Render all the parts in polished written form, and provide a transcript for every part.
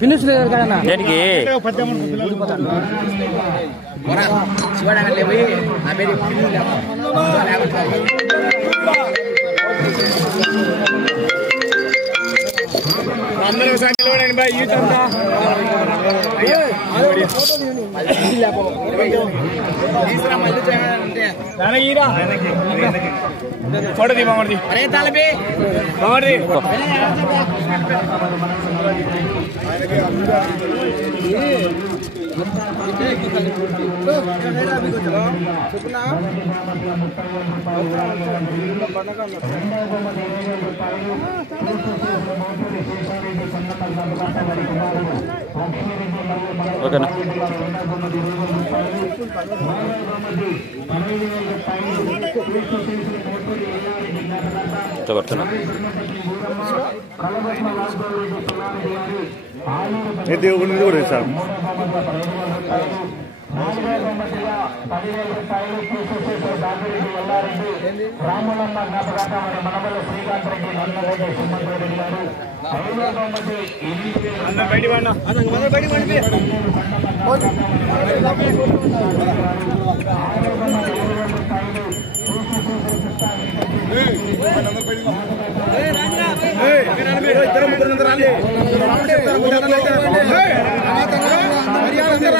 Finish లేదు కదా అందరూ సంఖ్యలోనండి బాయ్ యూత్ అంతా ఫోటో తీ మామూలు ఓకేనా దేవుడి నుంచి కూడా సార్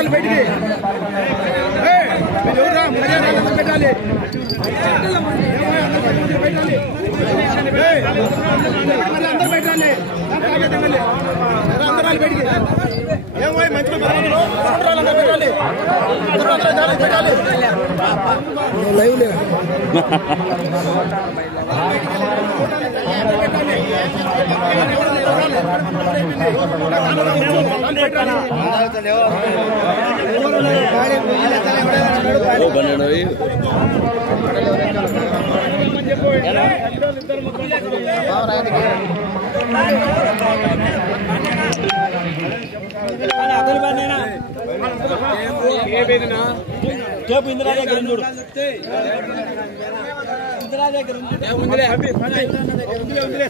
బయట బయటికి పెట్టాలి అందరూ పెట్టాలి అందరాలు బయటికి ఏమో మంచిగా పెట్టాలి పెట్టాలి లైవ్ లేదు కేపు ఇందిరా దగ్గర చూడు ఇందిరా దగ్గర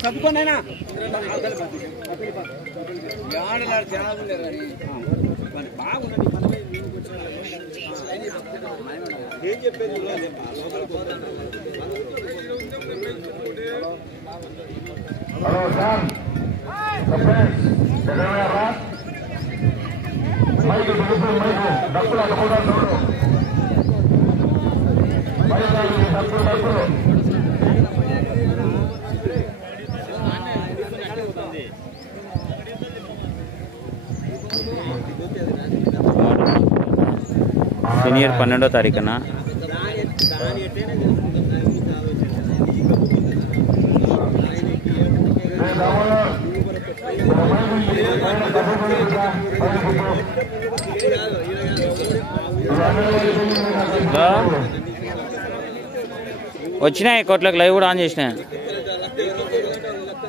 చదువుకోనైనా ఏం చెప్పేది సీనియర్ 12వ తారీఖున వచ్చినాయి కోట్లకు లైవ్ కూడా ఆన్ చేసినా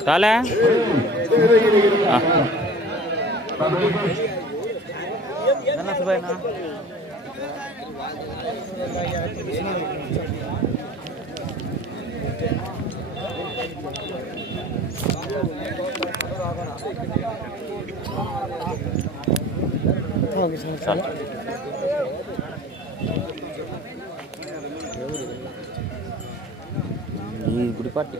రాలే గుడి పార్టీ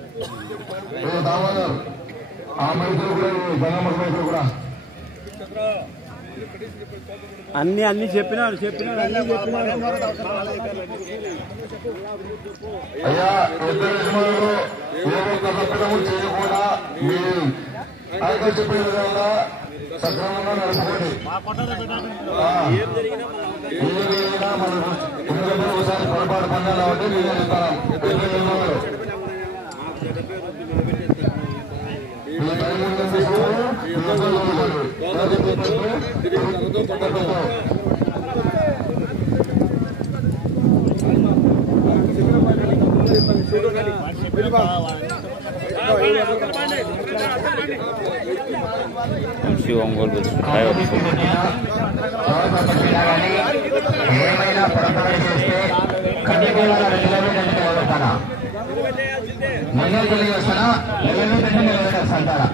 అన్ని చెప్పినాడు అయ్యా చేయకుండా మీరు చెప్పిన విధంగా సక్రమంగా నడుపుకోండి. ఒకసారి పొరపాటు పొందాలి కాబట్టి నేను చెప్తాను. ఒంగోలు ఏమైనా పొరపాటు చేస్తే కఠినంగా నిలబెట్టడానికి బంగారు పెళ్లి చేస్తారా ఎలాగంటే నిలబెట్టేస్తారా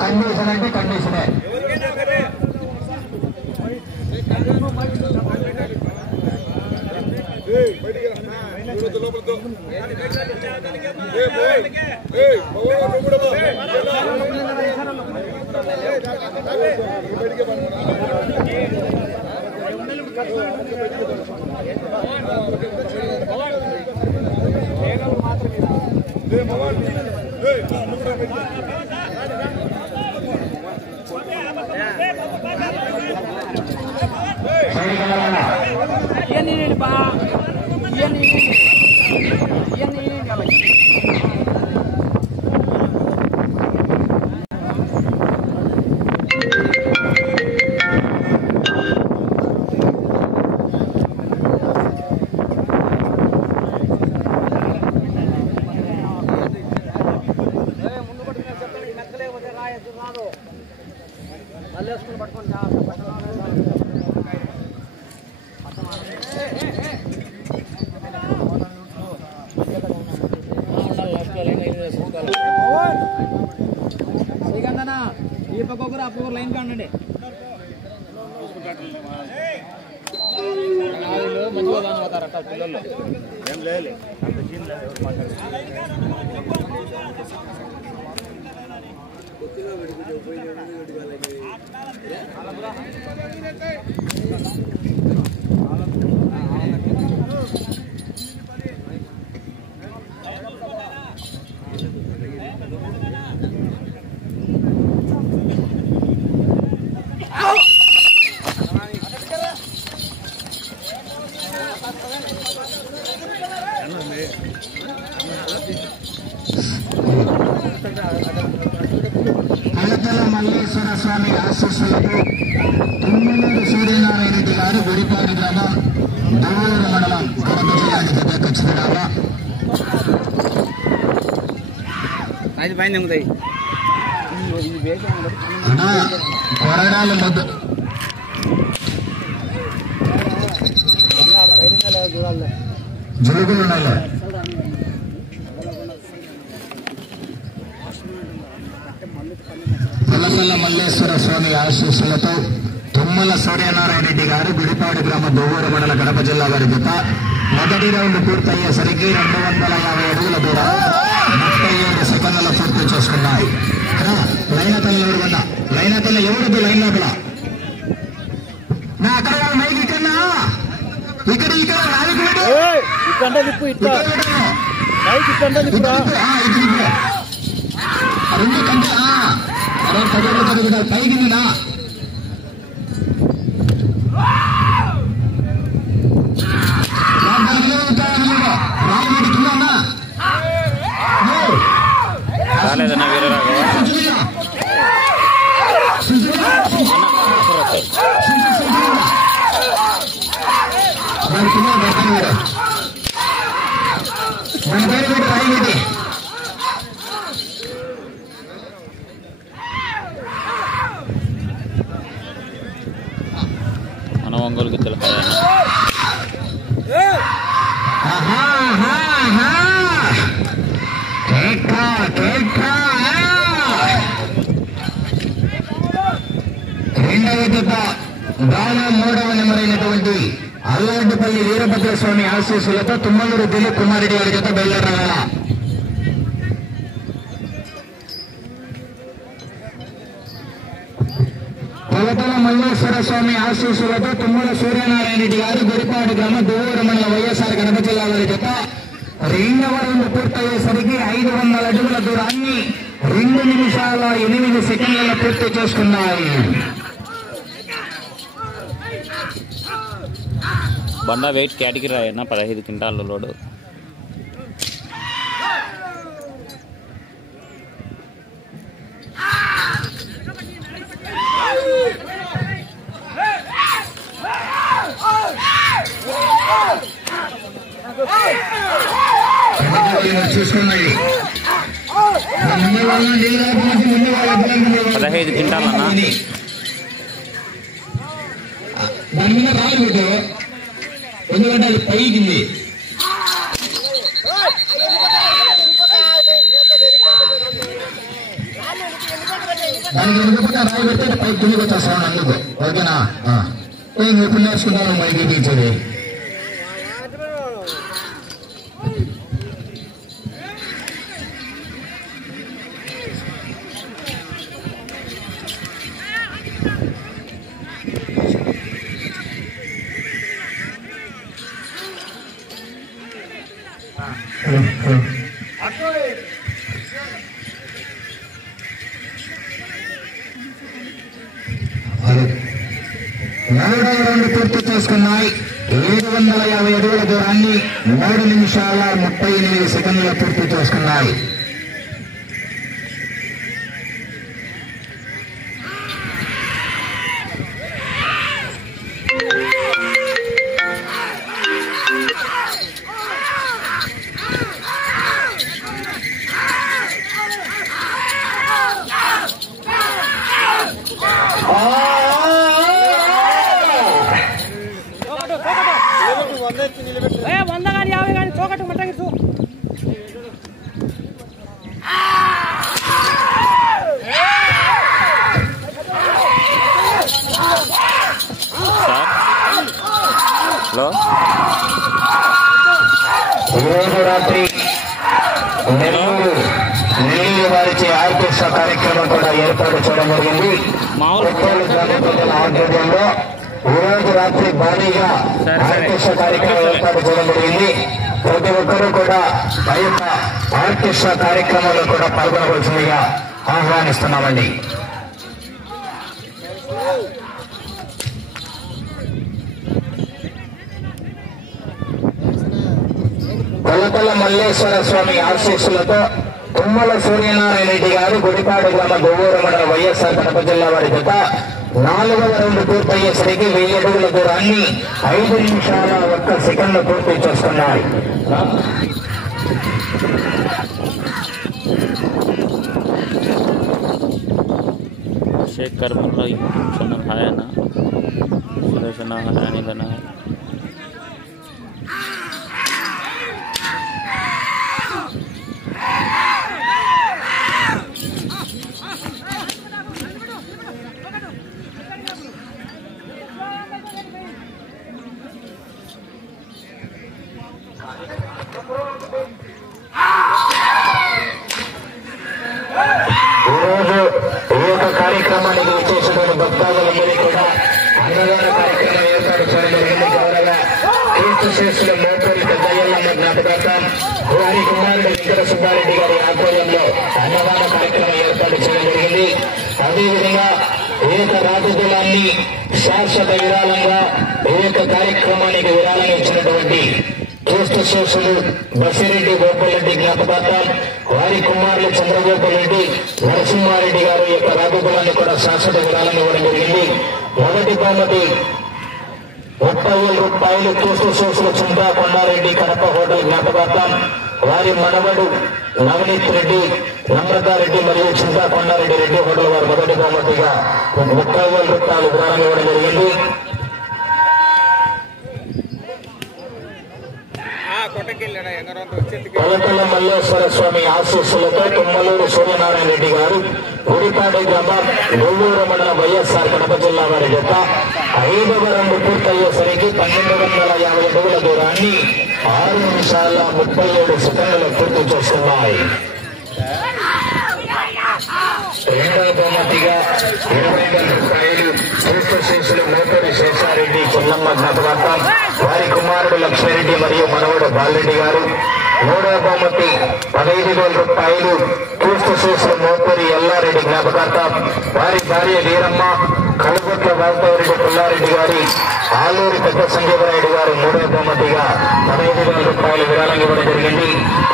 కండిషన్ అంటే కండిషనే. ఈ పక్క ఒకరు ఆ పక్క లైన్ కాండి మంచిగా అవుతారట పిల్లలు ఏం లేదు అంత సీన్ లేదు. కలకల మల్లేశ్వర స్వామి ఆశీస్సులతో తుమ్మలూరు సూర్యనారాయణ రెడ్డి గారు గుడిపాడి గ్రామం దూరు మండలం కడప జిల్లాకి ఖచ్చితంగా అది పైన ఉంటాయి కొరడాలు మొద్దు జులుగులు ఉన్నాయి. కలకల మల్లేశ్వర స్వామి ఆశీస్సులతో తుమ్మల సూర్యనారాయణ రెడ్డి గారు గుడిపాడు గ్రామ దోవూరు మండల కడప జిల్లా వారి జత మొదటి రౌండ్ పూర్తయ్యేసరికి 250 అడుగుల దూరం 37 సెకండ్ల పూర్తి చేసుకున్నాయి. లైనతల్లో ఎవరు లైన్ లోపల నా అక్కడ మైక్ ఇక్కడ రెండు కంటే పైకి రాలేదన్నా వేరే మన ఒంగోలుకి తెలుసు రెండవ జత దానా 3వ నెంబరైనటువంటి అల్లారెడ్డిపల్లి వీరభద్రస్వామి ఆశీస్సులతో తుమ్మలూరు దిలీప్ కుమార్ రెడ్డి గారి జత బయలుదేరాల. కలకల మల్లేశ్వర స్వామి ఆశీస్సులతో తుమ్మల సూర్యనారాయణ రెడ్డి గారు గుడిపాడు గ్రామ దూరు మండల వైఎస్ఆర్ కడప జిల్లా వారి జత రెండవ రౌండ్ పూర్తయ్యేసరికి 500 అడుగుల దూరాన్ని 2 నిమిషాల 8 సెకండ్లలో పూర్తి చేసుకున్నాయి. బందా వెయిట్ కేటగిరీ అయినా 15 క్వింటాల లోడు. చూసుకున్నాయి 15 క్వింటాలన్నా దాని మీద రాయి పెట్టు, ఎందుకంటే అది పైకింది. దానికి ఎందుకంటే రాయి పెడితే పైకి కిందికి వచ్చేస్తాను అందుకు. ఓకేనా? ఎప్పుడు నేర్చుకుంటాను మైకి తీర్చేది. మూడవ రౌండ్ పూర్తి చేసుకున్నాయి. 750 అడుగుల దూరాన్ని 3 నిమిషాల 38 సెకండ్లలో పూర్తి చేసుకున్నాయి. ఈరోజు రాత్రి నెల్లూరు వారిచే ఆర్కెస్ట్రా కార్యక్రమం కూడా ఏర్పాటు చేయడం జరిగింది. కొత్తూరు గ్రామ ప్రజల ఆధ్వర్యంలో ఈరోజు రాత్రి భారీగా ఆర్కెస్ట్రా కార్యక్రమం ఏర్పాటు చేయడం జరిగింది. ప్రతి ఒక్కరూ కూడా ఆ యొక్క ఆర్కెస్ట్రా కార్యక్రమంలో కూడా పాల్గొనవలసిందిగా ఆహ్వానిస్తున్నామండి. కొలతల మల్లేశ్వర స్వామి ఆశీస్సులతో తుమ్మల సూర్యనారాయణ రెడ్డి గారు గుడిపాడు గ్రామ గొవ్వూరు మండల వైఎస్ఆర్ కడప జిల్లా వారి జత 4వ రౌండ్ పూర్తయ్యేసరికి 1000 అడుగుల దూరాన్ని 5 నిమిషాల 1 సెకండ్లు పూర్తి చేస్తున్నారు. शेखर मुल्ला यूट्यूब चैनल है ना, सुरेश नारायण बना है. కార్యక్రమానికి విచ్చేసిన భక్తాదులందరికీ కూడా అన్నదాన కార్యక్రమం ఏర్పాటు చేయడం జరిగింది. గౌరవ కీర్తిశేషులు మోపూరి పెద్దయ్యమ్మ జ్ఞాపకార్థం వారి కుమారుడు వెంకట సుబ్బారెడ్డి గారి ఆధ్వర్యంలో అన్నదాన కార్యక్రమం ఏర్పాటు చేయడం జరిగింది. అదేవిధంగా ఏక రాజకులాన్ని శాశ్వత విరాళంగా ఏక కార్యక్రమానికి విరాళం ఇచ్చినటువంటి కీర్తిశేషులు బసిరెడ్డి గోపాలరెడ్డి జ్ఞాపకార్థం వారి కుమారులు చంద్రగోపాల్ రెడ్డి నరసింహారెడ్డి గారు యొక్క రాజకులాన్ని కూడా శాశ్వత విరాళం ఇవ్వడం జరిగింది. మొదటి బహుమతి 30,000 రూపాయలు కీర్తిశేషులు చింతా కొండారెడ్డి కడప హోటల్ జ్ఞాపకార్థం వారి మనవడు నవనీత్ రెడ్డి నమ్రతారెడ్డి మరియు చింతా కొండారెడ్డి రెడ్డి హోటల్ వారి మొదటి బహుమతిగా 30,000 రూపాయలు విరాళం ఇవ్వడం జరిగింది. కొలతల మల్లేశ్వర స్వామి ఆశీస్సులతో తుమ్మలూరు సూర్యనారాయణ రెడ్డి గారు గుడిపాడు గ్రామం గొవ్వూరు మండల వైఎస్ఆర్ కడప జిల్లా వారి జత 5వ రౌండ్ పూర్తయ్యేసరికి 1250 అడుగుల దూరాన్ని 6 నిమిషాల 37 సెకండ్లు పూర్తి చేస్తున్నాయి. రెండవ బహుమతిగా 20,000 రూపాయలు కీర్తిశేషులు మోపూరి శేషారెడ్డి చెల్లమ్మ జ్ఞాపకార్థం వారి కుమారుడు లక్ష్మీరెడ్డి మరియు మనవడు బాలరెడ్డి గారు. మూడవ బహుమతి 15,000 రూపాయలు కీర్తిశేషులు మోపూరి ఎల్లారెడ్డి జ్ఞాపకార్థం వారి భార్య వీరమ్మ కలుగుట్ల వాస్తవరెడ్డి పుల్లారెడ్డి గారి ఆలూరి పెద్ద సంజీవరాయుడు గారు మూడవ బహుమతిగా 15,000 రూపాయలు విరాళం ఇవ్వడం జరిగింది.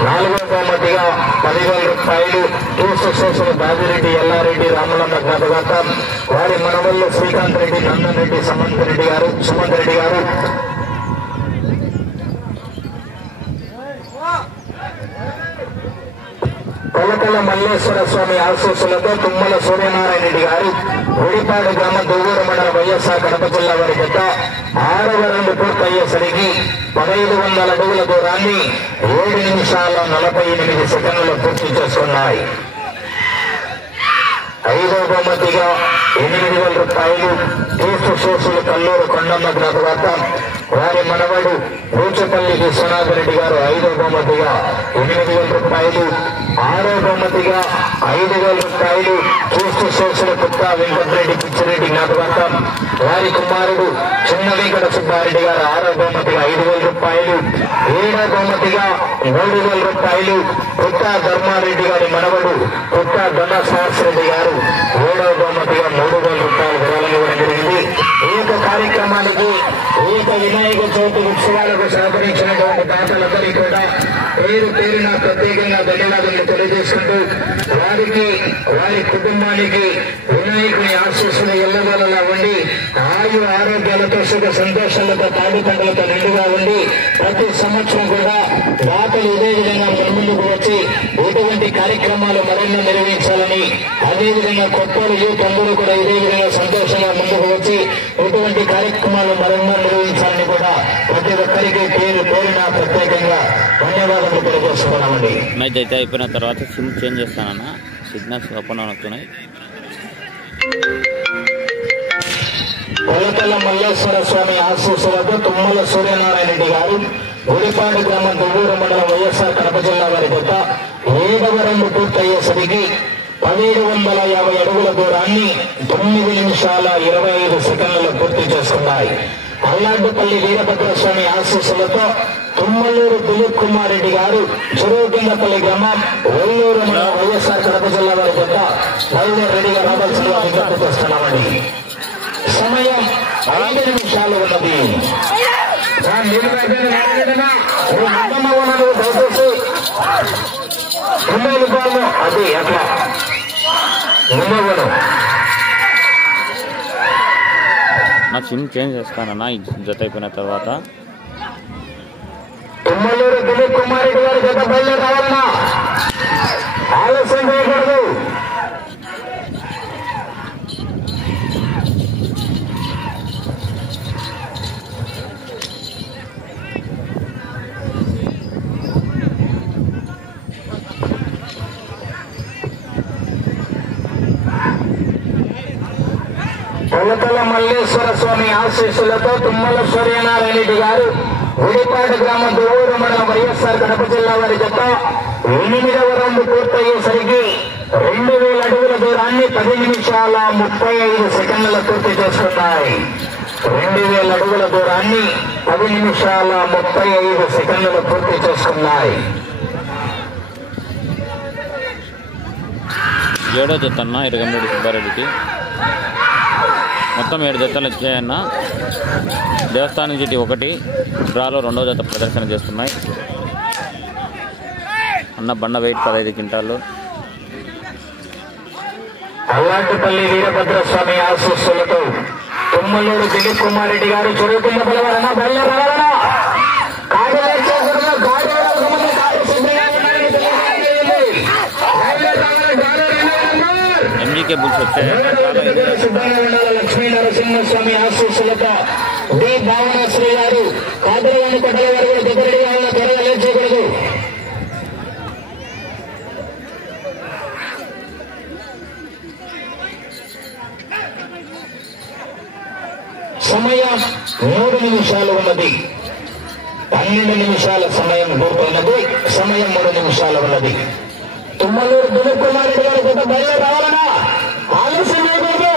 4వ బహుమతిగా 10,000 రూపాయలు కీర్తిశేషులు బాజిరెడ్డి ఎల్లారెడ్డి రామలమ్మ జ్ఞాపకార్థం వారి మనవళ్ళు శ్రీకాంత్ రెడ్డి నందన్ రెడ్డి సుమంత్ రెడ్డి గారు. కొలతల కొలతల మల్లేశ్వర స్వామి ఆశీస్సులతో తుమ్మల సూర్యనారాయణ రెడ్డి గారు గుడిపాడు గ్రామం దువ్వూరు మండలం వైఎస్ఆర్ కడప జిల్లా వారి జత 6వ రౌండ్ పూర్తయ్యేసరికి 1500 అడుగుల దూరాన్ని 7 నిమిషాల 48 సెకండ్లు పూర్తి చేసుకున్నాయి. 5వ బహుమతిగా 8,000 రూపాయలు తీర్థ శోషులు కల్లూరు కొండమ్మ జ్ఞాపకార్థం వారి మనవడు రూచపల్లి విశ్వనాథ రెడ్డి గారు 5వ బహుమతిగా 8,000 రూపాయలు. 6వ బహుమతిగా 5,000 రూపాయలు తీర్థ శోషుల కుక్క వెంకటరెడ్డి పిచ్చిరెడ్డి జ్ఞాపకార్థం వారి కుమారుడు చిన్న వెంకట సుబ్బారెడ్డి గారు 6వ బహుమతిగా 5,000 రూపాయలు. 7వ బహుమతిగా 3,000 రూపాయలు కుక్క ధర్మారెడ్డి గారి మనవడు కుక్క దొండ సహస్రెడ్డి గారు 7వ బహుమతిగా 3,000 రూపాయలు విరాళం ఇవ్వడం జరిగింది. ఈ యొక్క కార్యక్రమానికి ఈ యొక్క వినాయక చవితి ఉత్సవాలకు సహకరించినటువంటి దాతలందరికీ కూడా పేరు పేరున ప్రత్యేకంగా ధన్యవాదాలు తెలియజేసుకుంటూ వారికి వారి కుటుంబానికి వినాయకుని ఆశీస్సులు ఎల్లవేళలా ఉండి ఆయు ఆరోగ్యాలతో సుఖ సంతోషాలతో తాడి పంటలతో నిండుగా ఉండి ప్రతి సంవత్సరం కూడా దాతలు ఇదే విధంగా ముందుకు వచ్చి ఇటువంటి కార్యక్రమాలు మరెన్నో నిర్వహించాలని అదేవిధంగా కొత్తలు యూత్ అందరూ కూడా ఇదే విధంగా సంతోషంగా ముందుకు వచ్చి ఇటువంటి కార్యక్రమాలు మరెన్నో నిర్వహించాలని కూడా ప్రతి ఒక్కరికి పేరు పేరున ప్రత్యేకంగా ధన్యవాదాలు తెలియజేస్తున్నామండి. మ్యాచ్ అయితే అయిపోయిన తర్వాత సిమ్ చేంజ్ చేస్తానన్న, సిగ్నల్స్ ఓపెన్ అవుతున్నాయి. కొలతల మల్లేశ్వర స్వామి ఆశీస్సులతో తుమ్మల సూర్యనారాయణ రెడ్డి గారు గుడిపాడు గ్రామం దువ్వూరు మండలం వైఎస్ఆర్ కడప జిల్లా వారి జత 7వ రౌండ్ పూర్తయ్యేసరికి 1750 అడుగుల దూరాన్ని 9 నిమిషాల 25 సెకండ్లలో పూర్తి చేసుకున్నాయి. అల్లాడ్డుపల్లి వీరభద్రస్వామి ఆశీస్సులతో తుమ్మలూరు దిలీప్ కుమార్ రెడ్డి గారు చెరువుకిందపల్లి గ్రామం ఒల్లూరు మండలం వైఎస్ఆర్ కడప జిల్లా వారి జత బయలుదేరి రెడీగా రావాల్సిందిగా విజ్ఞప్తి చేస్తున్నామండి. సమయం 5 నిమిషాలు ఉన్నది. అది అట్లా నా సిమ్ చేంజ్ చేస్తానన్నా ఈ జత అయిపోయిన తర్వాత. తుమ్మలూరు దిలీప్ కుమార్ రెడ్డి గారి జత బయలుదేరి రావాలన్నా, ఆలస్యం చేయకూడదు. కొలతల మల్లేశ్వర స్వామి ఆశీస్సులతో తుమ్మల సూర్యనారాయణ రెడ్డి గారు గుడిపాడు గ్రామం దువ్వూరు మండలం వైఎస్ఆర్ కడప జిల్లా వారి జత 8వ రౌండ్ పూర్తయ్యేసరికి 2000 అడుగుల దూరాన్ని 10 నిమిషాల 35 సెకండ్ల పూర్తి చేసుకున్నాయి. 2000 అడుగుల దూరాన్ని 10 నిమిషాల 35 సెకండ్లు పూర్తి చేసుకున్నాయి. 7వ జత అన్న ఇరగంరెడ్డి సుబ్బారెడ్డికి మొత్తం 7 జతలు వచ్చాయన్న. దేవస్థానం జటి 1 డ్రాలో 2వ జత ప్రదర్శన చేస్తున్నాయి అన్న. బండ వెయిట్ 15 క్వింటాలు. అల్లాడ్డుపల్లి వీరభద్రస్వామి ఆశీస్సులతో తుమ్మలూరు దిలీప్ కుమార్ రెడ్డి గారు చెరువుకున్న బలవాలన్నా బయలుదేరాలన్నా ఎంజీకే బుల్స్ వచ్చాయి. లక్ష్మీ నరసింహస్వామి ఆశీస్సులతో డి భావనాశ్రీ గారు కాదరవాణి కొట్టల వారు కూడా దగ్గరగా ఉన్న త్వరగా లేట్ చేయకూడదు. సమయం 3 నిమిషాలు ఉన్నది. 12 నిమిషాల సమయం పూర్తయినది. సమయం 3 నిమిషాలు ఉన్నది. తుమ్మలూరు దిలీప్ కుమార్ రెడ్డి గారి కొత్త బయలుదేరి రావాలన్నా, ఆలస్యం చేయకూడదు.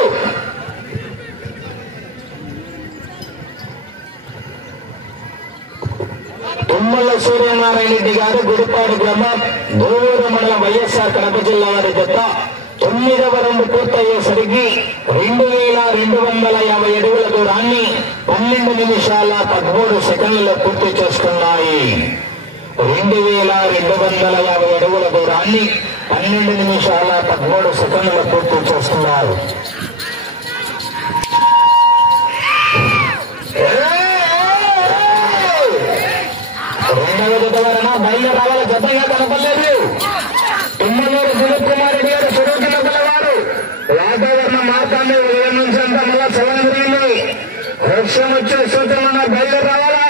తుమ్మల సూర్యనారాయణ రెడ్డి గారు గుడిపాడు గ్రామం దువ్వూరు మండలం వైఎస్ఆర్ కడప జిల్లా వారి జత 9వ రౌండ్ పూర్తయ్యేసరికి 2250 అడుగుల దూరాన్ని 12 నిమిషాల 13 సెకండ్లలో పూర్తి చేసుకున్నాయి. 2250 అడుగుల దూరాన్ని 12 నిమిషాల 13 సెకండ్లలో పూర్తి చేస్తున్నారు. రెండవ జత వలన బయలుదేరి రావాలి. జతగా కనపడలేదు. తుమ్మలూరు దిలీప్ కుమార్ రెడ్డి గారు చెరువుకిన్న పిల్లవాడు వాతావరణ మార్పాన్ని ఉదయం నుంచి అంతా మళ్ళా చలం జరిగింది. వర్షం వచ్చే సూచనలు బయలుదేరి రావాలా.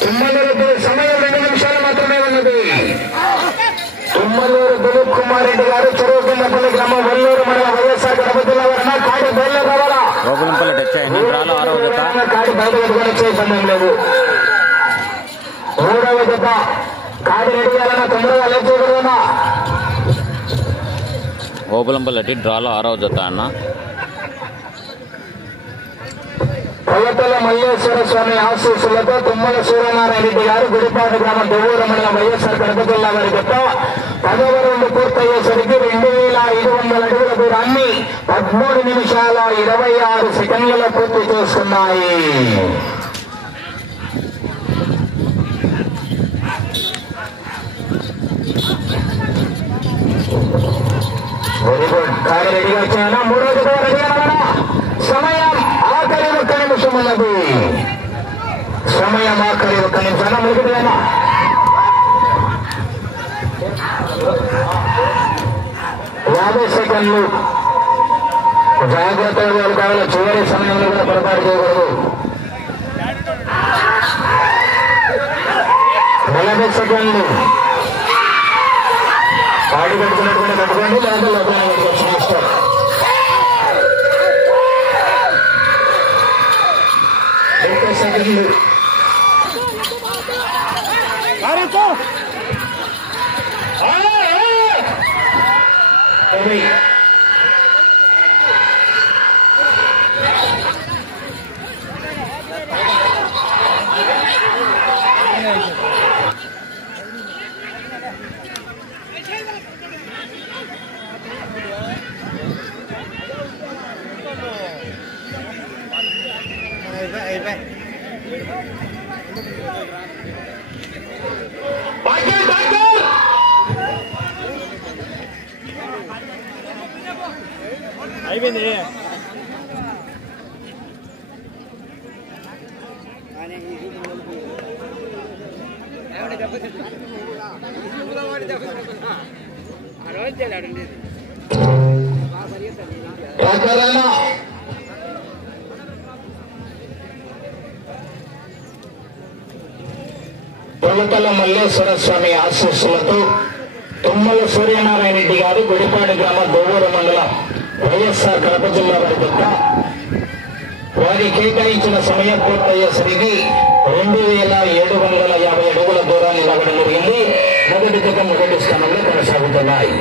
తుమ్మలూరు సమయం 2 నిమిషాలు మాత్రమే ఉన్నది. తుమ్మలూరు దిలీప్ కుమార్ రెడ్డి గారు చెరువుకిన్నపల్లి గ్రామం వల్లూరు మండల వైఎస్ఆర్ కడప జిల్లా వారిన కాడి బయలుదేరి రావాలా. గోకులంపల్లి టచ్ అయింది. డ్రాలో 6వ జత. కాడి బయట పెట్టుకుని వచ్చే సమయం లేదు. 3వ జత కాడి రెడీ చేయాలన్నా తొందరగా లేచేయగలనా. గోకులంపల్లి డ్రాలో 6వ జత అన్న. కొలతల మల్లేశ్వర స్వామి ఆశీస్సులతో తుమ్మల సూర్యనారాయణ రెడ్డి గారు గుడిపాడు గ్రామం దువ్వూరు మండలం వైఎస్ఆర్ కడప జిల్లా వారి గత 10వ రౌండ్ పూర్తయ్యేసరికి 2500 అడుగుల దూరాన్ని 13 నిమిషాల 26 సెకండ్లలో పూర్తి చేసుకున్నాయి. Very good. కాడి రెడీగా వచ్చాయన్నా. 3వ జత రెడీగా సమయం ఆఖరి 1 నిమిషం ఉన్నది. సమయం ఆఖరి 1 నిమిషం ముగిపోయినా 50 సెకండ్లు. జాగ్రత్తగా కావాలి. చివరి సమయంలో కూడా పొరపాటు చేయకూడదు. 40 సెకండ్లు. కాడి కట్టుకున్నట్టుగా కట్టుకోండి. లేదా లోపల ఇష్టం. 30 సెకండ్లు. అయిపోయింది. కొలతల మల్లేశ్వర స్వామి ఆశీస్సులతో తుమ్మల సూర్యనారాయణ రెడ్డి గారు గుడిపాడు గ్రామ దువ్వూరు మండలం వైఎస్ఆర్ కడప జిల్లా వారి యొక్క వారి కేటాయించిన సమయం పూర్తయ్యేసరికి 2750 అడుగుల దూరాన్ని లాగడం జరిగింది. మొదటి జత మొదటి స్థానంలో కొనసాగుతున్నాయి.